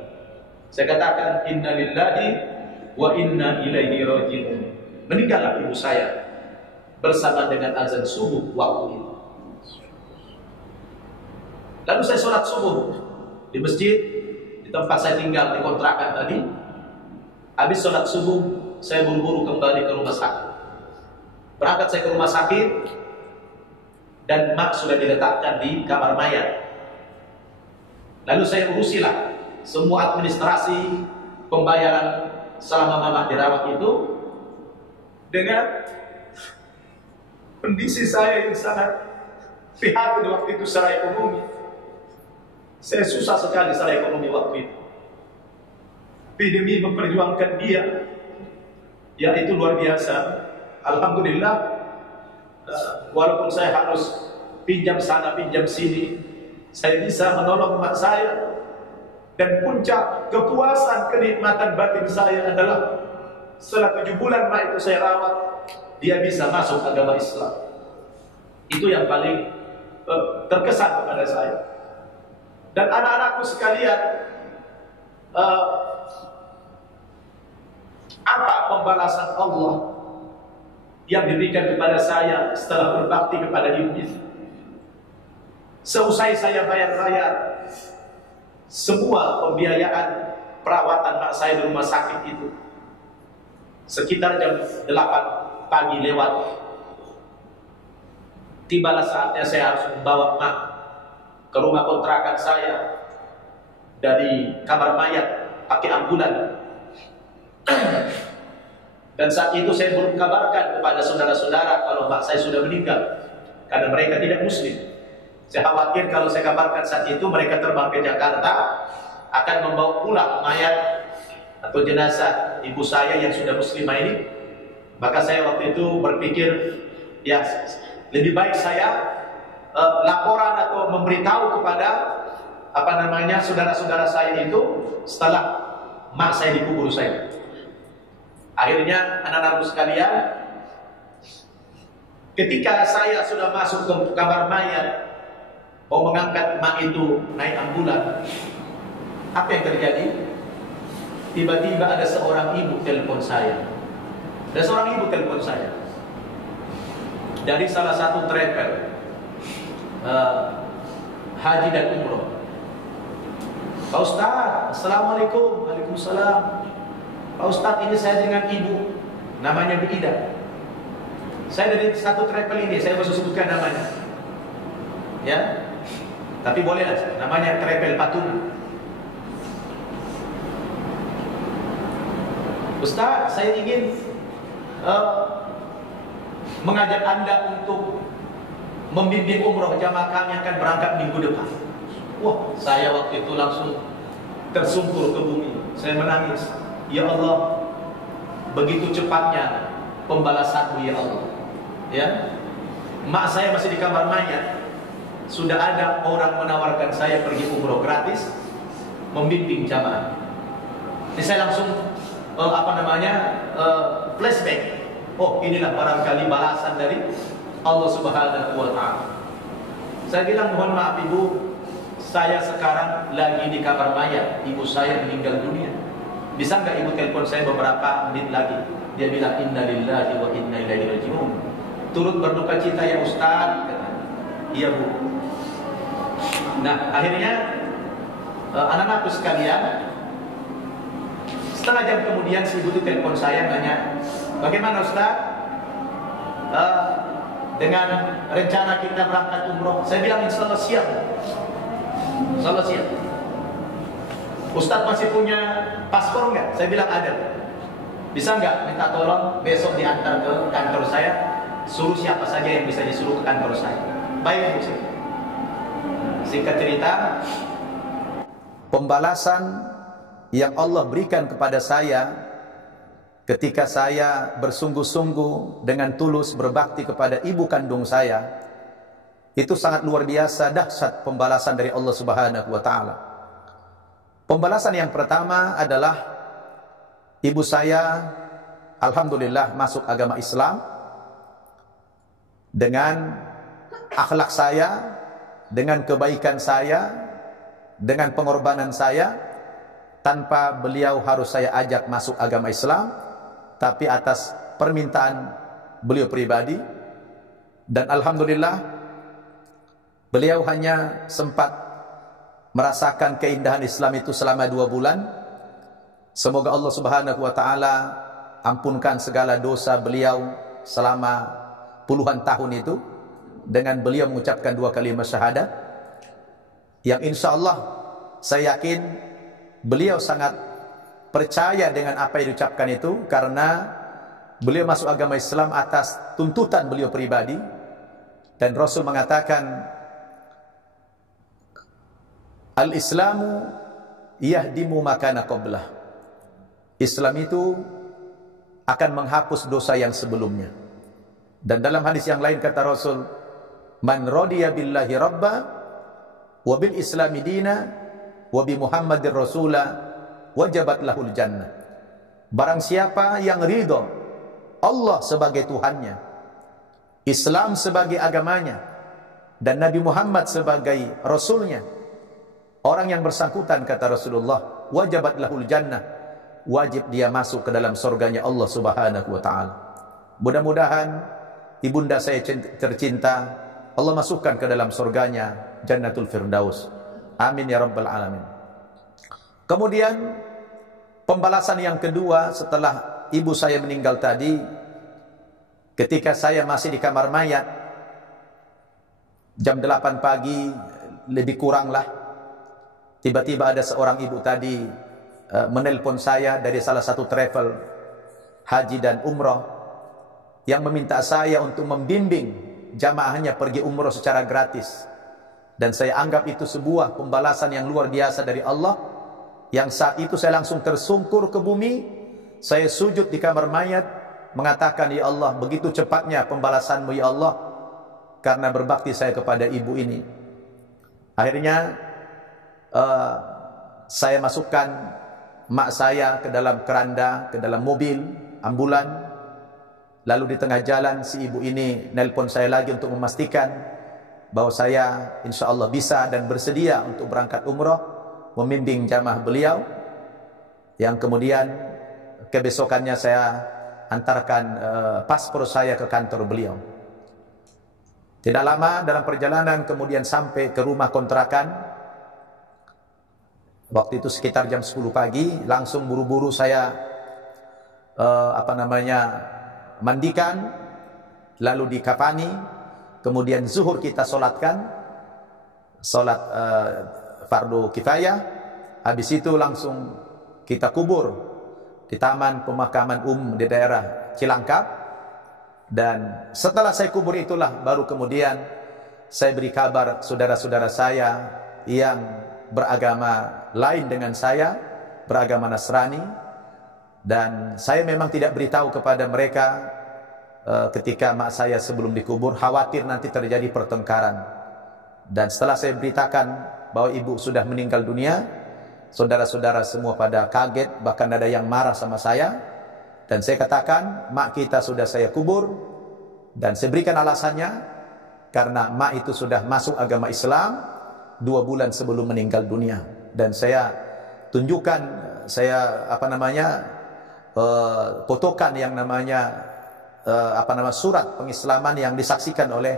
Saya katakan, "Inna lillahi wa inna ilaihi raji'un." Meninggallah ibu saya bersama dengan azan subuh waktu itu. Lalu saya sholat subuh di masjid di tempat saya tinggal di kontrakan tadi. Habis sholat subuh saya buru-buru kembali ke rumah sakit. Berangkat saya ke rumah sakit dan mak sudah diletakkan di kamar mayat. Lalu saya urusilah semua administrasi pembayaran selama mama dirawat itu dengan kondisi saya yang sangat prihatin waktu itu secara ekonomi. Saya susah sekali secara ekonomi waktu itu. Tapi demi memperjuangkan dia, ya itu luar biasa. Alhamdulillah, walaupun saya harus pinjam sana pinjam sini, saya bisa menolong mak saya. Dan puncak kepuasan kenikmatan batin saya adalah setelah 7 bulan mak itu saya rawat, dia bisa masuk agama Islam. Itu yang paling terkesan kepada saya. Dan anak-anakku sekalian, eh, apa pembalasan Allah yang diberikan kepada saya setelah berbakti kepada ibunya. Seusai saya bayar-bayar semua pembiayaan perawatan mak saya di rumah sakit itu, sekitar jam 8 pagi lewat, tibalah saatnya saya harus membawa mak ke rumah kontrakan saya dari kamar mayat pakai ambulan. Dan saat itu saya belum kabarkan kepada saudara-saudara kalau mak saya sudah meninggal, karena mereka tidak muslim. Saya khawatir kalau saya kabarkan saat itu mereka terbang ke Jakarta akan membawa pulang mayat atau jenazah ibu saya yang sudah muslimah ini. Maka saya waktu itu berpikir, ya lebih baik saya laporan atau memberitahu kepada saudara-saudara saya itu setelah mak saya dikubur saya. Akhirnya anak-anakku sekalian, ketika saya sudah masuk ke kamar mayat mau mengangkat mak itu naik ambulan, apa yang terjadi? Tiba-tiba ada seorang ibu telepon saya. Ada seorang ibu telepon saya dari salah satu travel haji dan umroh. Pak Ustaz, Assalamualaikum. Waalaikumsalam. Pak Ustaz, ini saya dengan ibu, namanya Bu Ida. Saya dari satu travel ini, saya harus sebutkan namanya, ya. Tapi boleh lah, namanya travel Patuna. Ustaz, saya ingin mengajak Anda untuk membimbing umroh jamaah kami akan berangkat minggu depan. Wah, saya waktu itu langsung tersungkur ke bumi. Saya menangis. Ya Allah, begitu cepatnya pembalasanmu ya Allah. Ya, mak saya masih di kamar mayat. Sudah ada orang menawarkan saya pergi umroh gratis, membimbing jamaah. Jadi saya langsung flashback. Oh, inilah barangkali balasan dari Allah Subhanahu wa Ta'ala. Saya bilang, mohon maaf ibu, saya sekarang lagi di kamar mayat, ibu saya meninggal dunia. Bisa nggak ibu telepon saya beberapa menit lagi? Dia bilang, inna lillahi wa inna ilaihi raji'un. Turut berduka cita ya Ustaz. Iya bu. Nah, akhirnya anak-anakku sekalian, setengah jam kemudian si ibu itu telepon saya nanya, bagaimana Ustaz dengan rencana kita berangkat umroh? Saya bilang insya Allah siap. Insya Allah siap. Ustaz masih punya paspor nggak? Saya bilang ada. Bisa nggak minta tolong besok diantar ke kantor saya? Suruh siapa saja yang bisa disuruh ke kantor saya. Baik Bu. Singkat cerita, pembalasan yang Allah berikan kepada saya ketika saya bersungguh-sungguh dengan tulus berbakti kepada ibu kandung saya, itu sangat luar biasa dahsyat pembalasan dari Allah Subhanahu wa Ta'ala. Pembalasan yang pertama adalah ibu saya alhamdulillah masuk agama Islam. Dengan akhlak saya, dengan kebaikan saya, dengan pengorbanan saya, tanpa beliau harus saya ajak masuk agama Islam, tapi atas permintaan beliau pribadi. Dan alhamdulillah beliau hanya sempat merasakan keindahan Islam itu selama 2 bulan. Semoga Allah Subhanahu wa Ta'ala ampunkan segala dosa beliau selama puluhan tahun itu dengan beliau mengucapkan 2 kalimat syahadat yang insya Allah saya yakin beliau sangat percaya dengan apa yang diucapkan itu, karena beliau masuk agama Islam atas tuntutan beliau pribadi. Dan Rasul mengatakan, al-Islamu yahdimu makana qablah. Islam itu akan menghapus dosa yang sebelumnya. Dan dalam hadis yang lain kata Rasul, man radiya billahi rabba wa bil islami dina wa bi Muhammadir rasula wajabat lahul jannah. Barang siapa yang ridho Allah sebagai Tuhannya, Islam sebagai agamanya, dan Nabi Muhammad sebagai Rasulnya, orang yang bersangkutan kata Rasulullah wajabat lahul jannah, wajib dia masuk ke dalam surganya Allah Subhanahu wa taala. Mudah-mudahan ibunda saya tercinta Allah masukkan ke dalam surganya Jannatul Firdaus. Amin ya rabbal alamin. Kemudian pembalasan yang kedua setelah ibu saya meninggal tadi, ketika saya masih di kamar mayat, jam 8 pagi lebih kurang lah, tiba-tiba ada seorang ibu tadi menelpon saya dari salah satu travel haji dan umrah yang meminta saya untuk membimbing jamaahnya pergi umrah secara gratis. Dan saya anggap itu sebuah pembalasan yang luar biasa dari Allah, yang saat itu saya langsung tersungkur ke bumi, saya sujud di kamar mayat mengatakan, ya Allah, begitu cepatnya pembalasanmu ya Allah, karena berbakti saya kepada ibu ini. Akhirnya saya masukkan mak saya ke dalam keranda, ke dalam mobil ambulan. Lalu di tengah jalan si ibu ini nelpon saya lagi untuk memastikan bahwa saya insya Allah bisa dan bersedia untuk berangkat umrah, membimbing jamaah beliau. Yang kemudian kebesokannya saya antarkan paspor saya ke kantor beliau. Tidak lama dalam perjalanan kemudian sampai ke rumah kontrakan. Waktu itu sekitar jam 10 pagi, langsung buru-buru saya mandikan, lalu dikafani, kemudian zuhur kita solatkan, solat fardu kifayah. Habis itu langsung kita kubur di taman pemakaman di daerah Cilangkap. Dan setelah saya kubur itulah baru kemudian saya beri kabar saudara-saudara saya yang beragama lain dengan saya, beragama Nasrani. Dan saya memang tidak beritahu kepada mereka ketika mak saya sebelum dikubur, khawatir nanti terjadi pertengkaran. Dan setelah saya beritakan bahwa ibu sudah meninggal dunia, saudara-saudara semua pada kaget, bahkan ada yang marah sama saya. Dan saya katakan, mak kita sudah saya kubur, dan saya berikan alasannya, karena mak itu sudah masuk agama Islam 2 bulan sebelum meninggal dunia. Dan saya tunjukkan, saya fotokan yang namanya surat pengislaman yang disaksikan oleh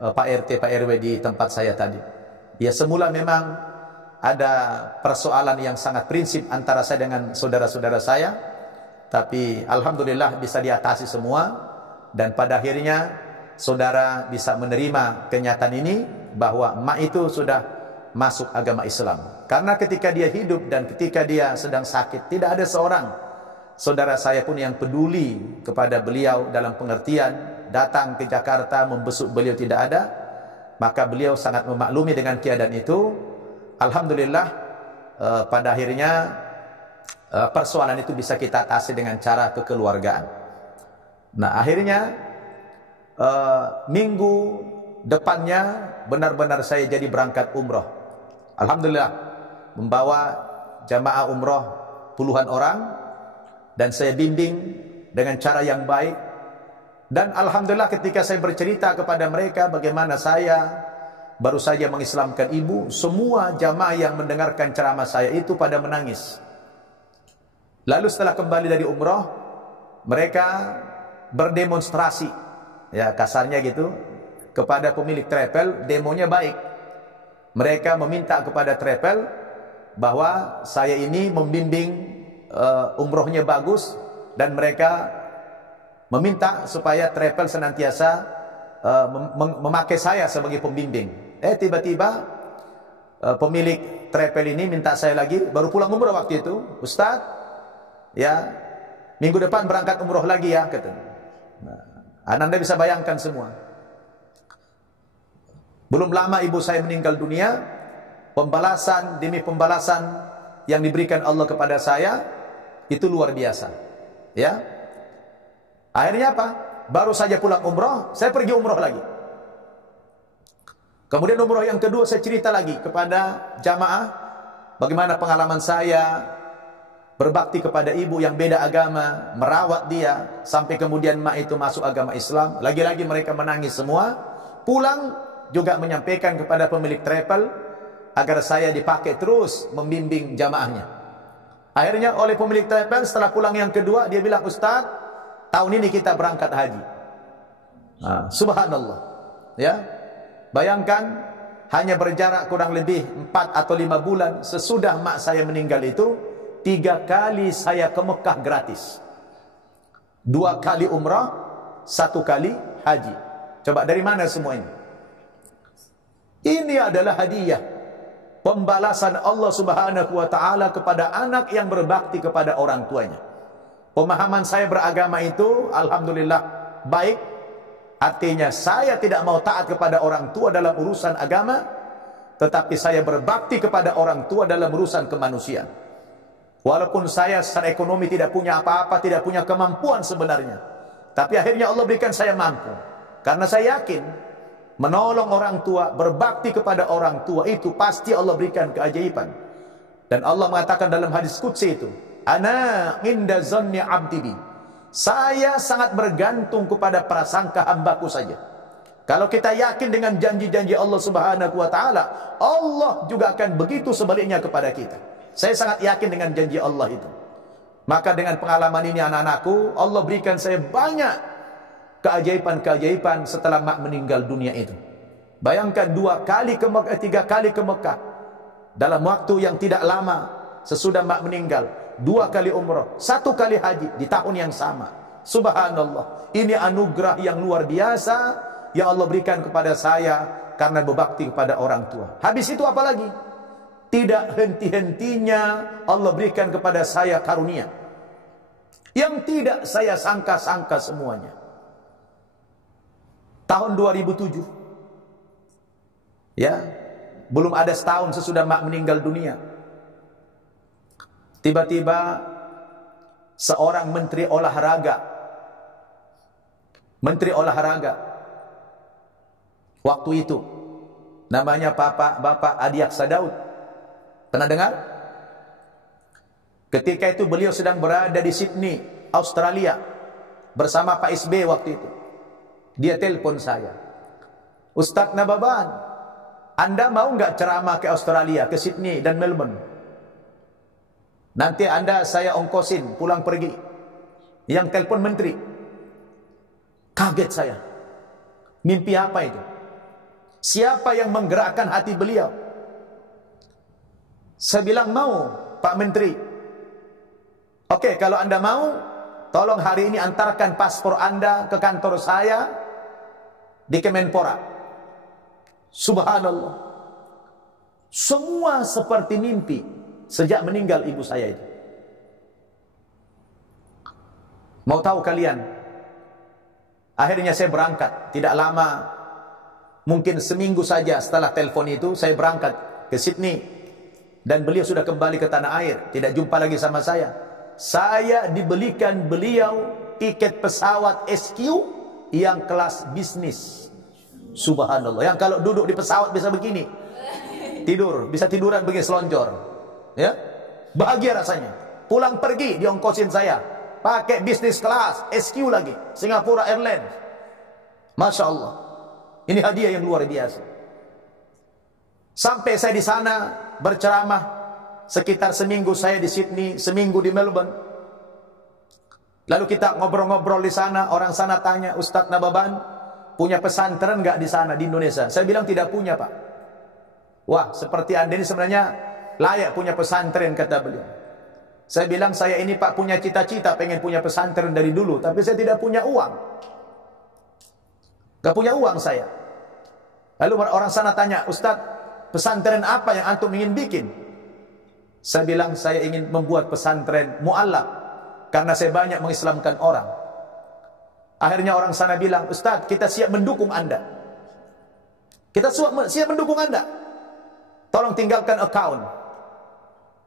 Pak RT, Pak RW di tempat saya tadi. Ya, semula memang ada persoalan yang sangat prinsip antara saya dengan saudara-saudara saya, tapi alhamdulillah bisa diatasi semua. Dan pada akhirnya saudara bisa menerima kenyataan ini bahwa mak itu sudah masuk agama Islam. Karena ketika dia hidup dan ketika dia sedang sakit, tidak ada seorang saudara saya pun yang peduli kepada beliau dalam pengertian datang ke Jakarta membesuk beliau, tidak ada. Maka beliau sangat memaklumi dengan keadaan itu. Alhamdulillah pada akhirnya persoalan itu bisa kita atasi dengan cara kekeluargaan. Nah, akhirnya minggu depannya benar-benar saya jadi berangkat umroh. Alhamdulillah membawa jamaah umroh puluhan orang, dan saya bimbing dengan cara yang baik. Dan alhamdulillah ketika saya bercerita kepada mereka bagaimana saya baru saja mengislamkan ibu, semua jamaah yang mendengarkan ceramah saya itu pada menangis. Lalu setelah kembali dari umroh, mereka berdemonstrasi, ya kasarnya gitu, kepada pemilik travel. Demonya baik. Mereka meminta kepada travel bahwa saya ini membimbing umrohnya bagus, dan mereka meminta supaya travel senantiasa memakai saya sebagai pembimbing. Tiba-tiba pemilik travel ini minta saya lagi, baru pulang umroh waktu itu, Ustadz, ya minggu depan berangkat umroh lagi ya, katanya. Nah, Anda bisa bayangkan semua. Belum lama ibu saya meninggal dunia, pembalasan demi pembalasan yang diberikan Allah kepada saya itu luar biasa. Ya, akhirnya apa? Baru saja pulang umroh, saya pergi umroh lagi. Kemudian umroh yang kedua saya cerita lagi kepada jamaah bagaimana pengalaman saya berbakti kepada ibu yang beda agama, merawat dia sampai kemudian mak itu masuk agama Islam. Lagi-lagi mereka menangis semua. Pulang juga menyampaikan kepada pemilik travel agar saya dipakai terus membimbing jamaahnya. Akhirnya oleh pemilik telepon setelah pulang yang kedua, dia bilang, Ustaz, tahun ini kita berangkat haji. Subhanallah. Ya, bayangkan hanya berjarak kurang lebih 4 atau 5 bulan sesudah mak saya meninggal itu, 3 kali saya ke Mekah gratis. 2 kali umrah, 1 kali haji. Coba dari mana semua ini? Ini adalah hadiah, pembalasan Allah Subhanahu wa taala kepada anak yang berbakti kepada orang tuanya. Pemahaman saya beragama itu alhamdulillah baik. Artinya saya tidak mau taat kepada orang tua dalam urusan agama, tetapi saya berbakti kepada orang tua dalam urusan kemanusiaan. Walaupun saya secara ekonomi tidak punya apa-apa, tidak punya kemampuan sebenarnya, tapi akhirnya Allah berikan saya mampu. Karena saya yakin menolong orang tua, berbakti kepada orang tua itu pasti Allah berikan keajaiban. Dan Allah mengatakan dalam hadis qudsi itu, Ana inda zanni abdi bi. Saya sangat bergantung kepada prasangka hambaku saja. Kalau kita yakin dengan janji-janji Allah Subhanahu wa taala, Allah juga akan begitu sebaliknya kepada kita. Saya sangat yakin dengan janji Allah itu. Maka dengan pengalaman ini anak-anakku, Allah berikan saya banyak keajaiban-keajaiban setelah mak meninggal dunia itu. Bayangkan 2 kali ke Mekah, 3 kali ke Mekah dalam waktu yang tidak lama sesudah mak meninggal. 2 kali umrah, 1 kali haji di tahun yang sama. Subhanallah, ini anugerah yang luar biasa yang Allah berikan kepada saya karena berbakti kepada orang tua. Habis itu apa lagi? Tidak henti-hentinya Allah berikan kepada saya karunia yang tidak saya sangka-sangka semuanya. Tahun 2007, ya, belum ada setahun sesudah mak meninggal dunia, tiba-tiba seorang menteri olahraga waktu itu, namanya Bapak Adi Aksa Daud. Pernah dengar? Ketika itu beliau sedang berada di Sydney, Australia, bersama Pak SB waktu itu. Dia telepon saya, Ustadz Nababan, Anda mau nggak ceramah ke Australia, ke Sydney dan Melbourne? Nanti Anda saya ongkosin pulang pergi. Yang telepon menteri. Kaget saya. Mimpi apa itu? Siapa yang menggerakkan hati beliau? Saya bilang mau, Pak Menteri. Oke, kalau Anda mau, tolong hari ini antarkan paspor Anda ke kantor saya di Kemenpora. Subhanallah. Semua seperti mimpi sejak meninggal ibu saya itu. Mau tahu kalian? Akhirnya saya berangkat. Tidak lama, mungkin seminggu saja setelah telepon itu, saya berangkat ke Sydney. Dan beliau sudah kembali ke tanah air. Tidak jumpa lagi sama saya. Saya dibelikan beliau tiket pesawat SQ yang kelas bisnis. Subhanallah. Yang kalau duduk di pesawat bisa begini. Tidur, bisa tiduran begini selonjor. Ya, bahagia rasanya. Pulang pergi diongkosin saya, pakai bisnis kelas SQ lagi, Singapura Airlines. Masya Allah, ini hadiah yang luar biasa. Sampai saya di sana berceramah sekitar seminggu, saya di Sydney, seminggu di Melbourne. Lalu kita ngobrol-ngobrol di sana. Orang sana tanya, Ustadz Nababan punya pesantren nggak di sana di Indonesia? Saya bilang tidak punya, Pak. Wah, seperti Anda ini sebenarnya layak punya pesantren, kata beliau. Saya bilang, saya ini Pak punya cita-cita pengen punya pesantren dari dulu, tapi saya tidak punya uang. Gak punya uang saya. Lalu orang sana tanya, Ustadz, pesantren apa yang antum ingin bikin? Saya bilang, saya ingin membuat pesantren mu'allaf, karena saya banyak mengislamkan orang. Akhirnya orang sana bilang, Ustadz, kita siap mendukung Anda. Kita siap mendukung Anda. Tolong tinggalkan account.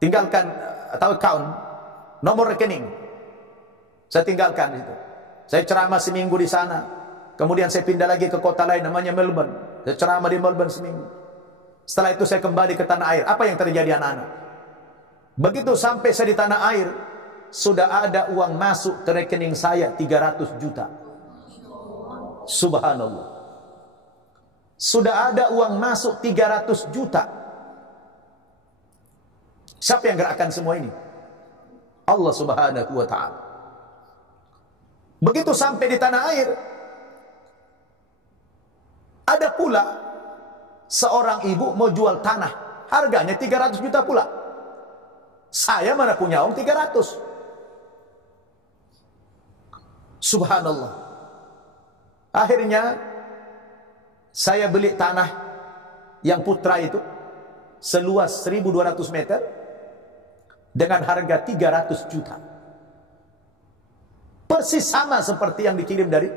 Tinggalkan atau account, nomor rekening. Saya tinggalkan itu. Saya ceramah seminggu di sana. Kemudian saya pindah lagi ke kota lain namanya Melbourne. Saya ceramah di Melbourne seminggu. Setelah itu saya kembali ke tanah air. Apa yang terjadi anak-anak? Begitu sampai saya di tanah air, sudah ada uang masuk ke rekening saya 300 juta. Subhanallah. Sudah ada uang masuk 300 juta. Siapa yang gerakkan semua ini? Allah Subhanahu wa ta'ala. Begitu sampai di tanah air, ada pula seorang ibu mau jual tanah, harganya 300 juta pula. Saya mana punya uang 300. Subhanallah. Akhirnya saya beli tanah yang Putra itu seluas 1.200 meter dengan harga 300 juta. Persis sama seperti yang dikirim dari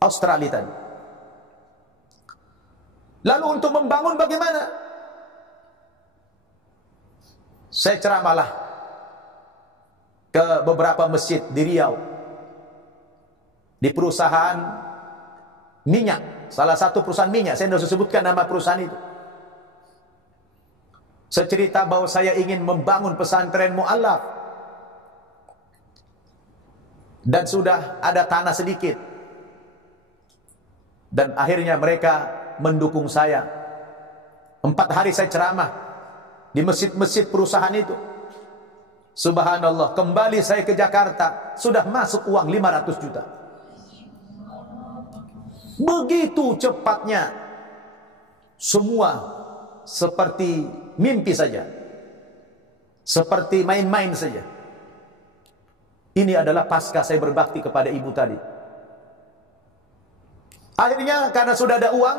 Australia tadi. Lalu untuk membangun bagaimana? Saya ceramahlah ke beberapa masjid di Riau, di perusahaan minyak, salah satu perusahaan minyak. Saya tidak usah sebutkan nama perusahaan itu. Saya cerita bahwa saya ingin membangun pesantren mu'allaf, dan sudah ada tanah sedikit. Dan akhirnya mereka mendukung saya. 4 hari saya ceramah di masjid-masjid perusahaan itu. Subhanallah, kembali saya ke Jakarta, sudah masuk uang 500 juta. Begitu cepatnya, semua seperti mimpi saja, seperti main-main saja. Ini adalah pasca saya berbakti kepada ibu tadi. Akhirnya karena sudah ada uang,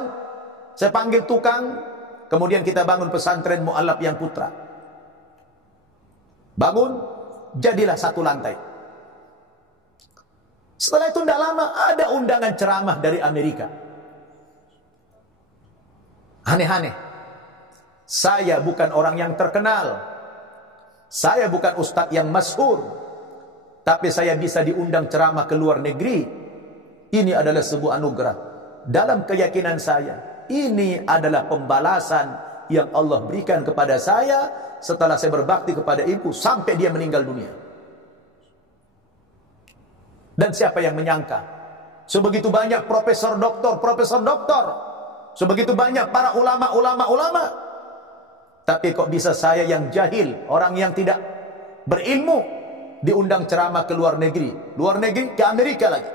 saya panggil tukang, kemudian kita bangun pesantren mu'allaf yang Putra. Bangun, jadilah 1 lantai. Setelah itu tidak lama ada undangan ceramah dari Amerika. Aneh-aneh. Saya bukan orang yang terkenal, saya bukan ustadz yang masyhur, tapi saya bisa diundang ceramah ke luar negeri. Ini adalah sebuah anugerah. Dalam keyakinan saya, ini adalah pembalasan yang Allah berikan kepada saya setelah saya berbakti kepada ibu sampai dia meninggal dunia. Dan siapa yang menyangka sebegitu banyak profesor doktor, sebegitu banyak para ulama, tapi kok bisa saya yang jahil, orang yang tidak berilmu, diundang ceramah ke luar negeri ke Amerika lagi.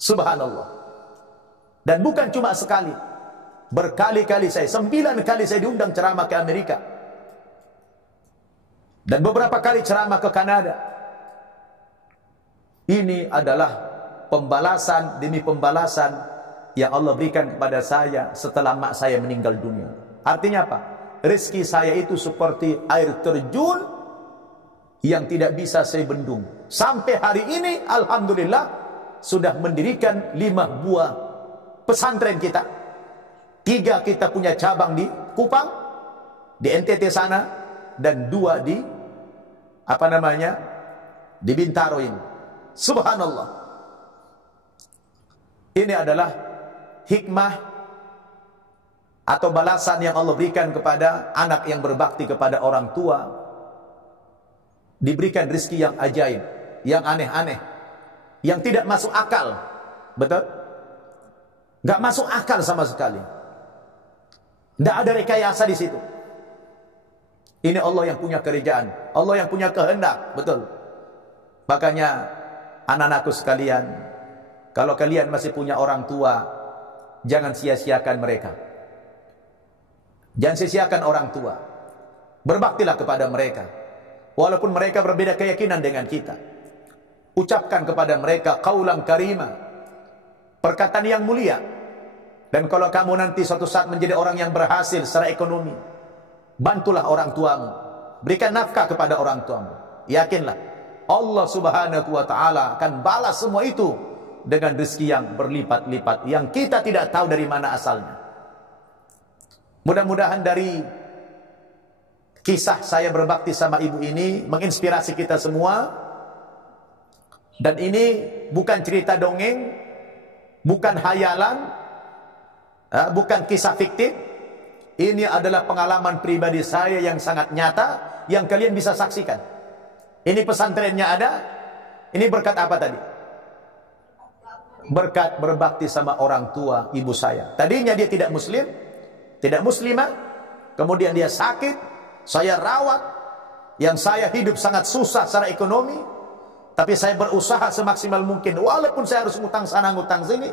Subhanallah. Dan bukan cuma sekali, berkali-kali saya, 9 kali saya diundang ceramah ke Amerika, dan beberapa kali ceramah ke Kanada. Ini adalah pembalasan demi pembalasan yang Allah berikan kepada saya setelah mak saya meninggal dunia. Artinya apa? Rezeki saya itu seperti air terjun yang tidak bisa saya bendung. Sampai hari ini alhamdulillah sudah mendirikan 5 buah pesantren kita. 3 kita punya cabang di Kupang, di NTT sana, dan 2 di di Bintaro ini. Subhanallah. Ini adalah hikmah atau balasan yang Allah berikan kepada anak yang berbakti kepada orang tua. Diberikan rezeki yang ajaib, yang aneh-aneh, yang tidak masuk akal. Betul? Gak masuk akal sama sekali. Tidak ada rekayasa di situ. Ini Allah yang punya kerajaan, Allah yang punya kehendak. Betul. Makanya anak-anakku sekalian, kalau kalian masih punya orang tua, jangan sia-siakan mereka. Jangan sia-siakan orang tua. Berbaktilah kepada mereka. Walaupun mereka berbeda keyakinan dengan kita. Ucapkan kepada mereka qaulan karima, perkataan yang mulia. Dan kalau kamu nanti suatu saat menjadi orang yang berhasil secara ekonomi, bantulah orang tuamu. Berikan nafkah kepada orang tuamu. Yakinlah, Allah Subhanahu wa ta'ala akan balas semua itu dengan rezeki yang berlipat-lipat, yang kita tidak tahu dari mana asalnya. Mudah-mudahan dari kisah saya berbakti sama ibu ini menginspirasi kita semua. Dan ini bukan cerita dongeng, bukan hayalan, bukan kisah fiktif. Ini adalah pengalaman pribadi saya yang sangat nyata, yang kalian bisa saksikan. Ini pesantrennya ada. Ini berkat apa tadi? Berkat berbakti sama orang tua ibu saya. Tadinya dia tidak muslim, tidak muslimah. Kemudian dia sakit, saya rawat. yang saya hidup sangat susah secara ekonomi, tapi saya berusaha semaksimal mungkin, walaupun saya harus ngutang sana ngutang sini,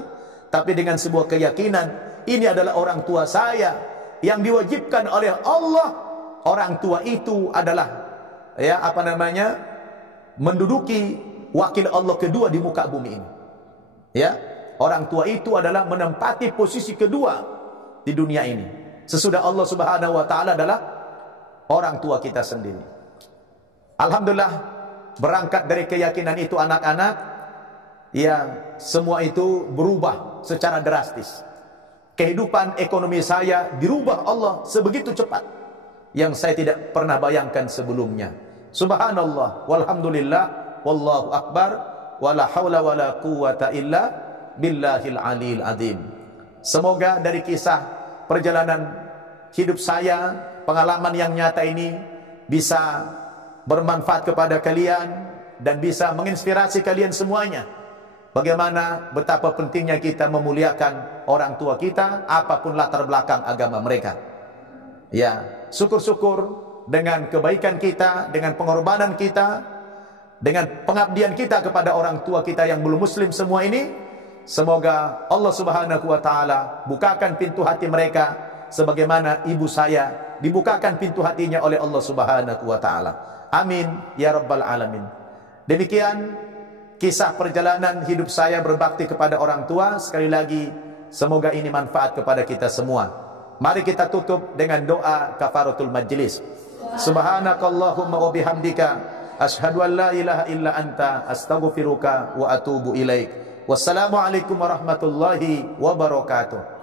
tapi dengan sebuah keyakinan, ini adalah orang tua saya yang diwajibkan oleh Allah. Orang tua itu adalah menduduki wakil Allah kedua di muka bumi ini. Ya, orang tua itu adalah menempati posisi kedua di dunia ini. Sesudah Allah Subhanahu wa taala adalah orang tua kita sendiri. Alhamdulillah, berangkat dari keyakinan itu anak-anak, ya semua itu berubah secara drastis. Kehidupan ekonomi saya dirubah Allah sebegitu cepat yang saya tidak pernah bayangkan sebelumnya. Subhanallah, walhamdulillah, wallahu akbar, wala haula wala quwata illa billahil aliyil azim. Semoga dari kisah perjalanan hidup saya, pengalaman yang nyata ini bisa bermanfaat kepada kalian dan bisa menginspirasi kalian semuanya. Bagaimana betapa pentingnya kita memuliakan orang tua kita apapun latar belakang agama mereka. Ya, syukur-syukur dengan kebaikan kita, dengan pengorbanan kita, dengan pengabdian kita kepada orang tua kita yang belum muslim semua ini, semoga Allah Subhanahu wa taala bukakan pintu hati mereka sebagaimana ibu saya dibukakan pintu hatinya oleh Allah Subhanahu wa taala. Amin ya rabbal alamin. Demikian kisah perjalanan hidup saya berbakti kepada orang tua. Sekali lagi, semoga ini manfaat kepada kita semua. Mari kita tutup dengan doa kafaratul majlis. Subhanakallahumma wa bihamdika asyhadu an la ilaha illa anta astaghfiruka wa atubu ilaik. Wassalamualaikum warahmatullahi wabarakatuh.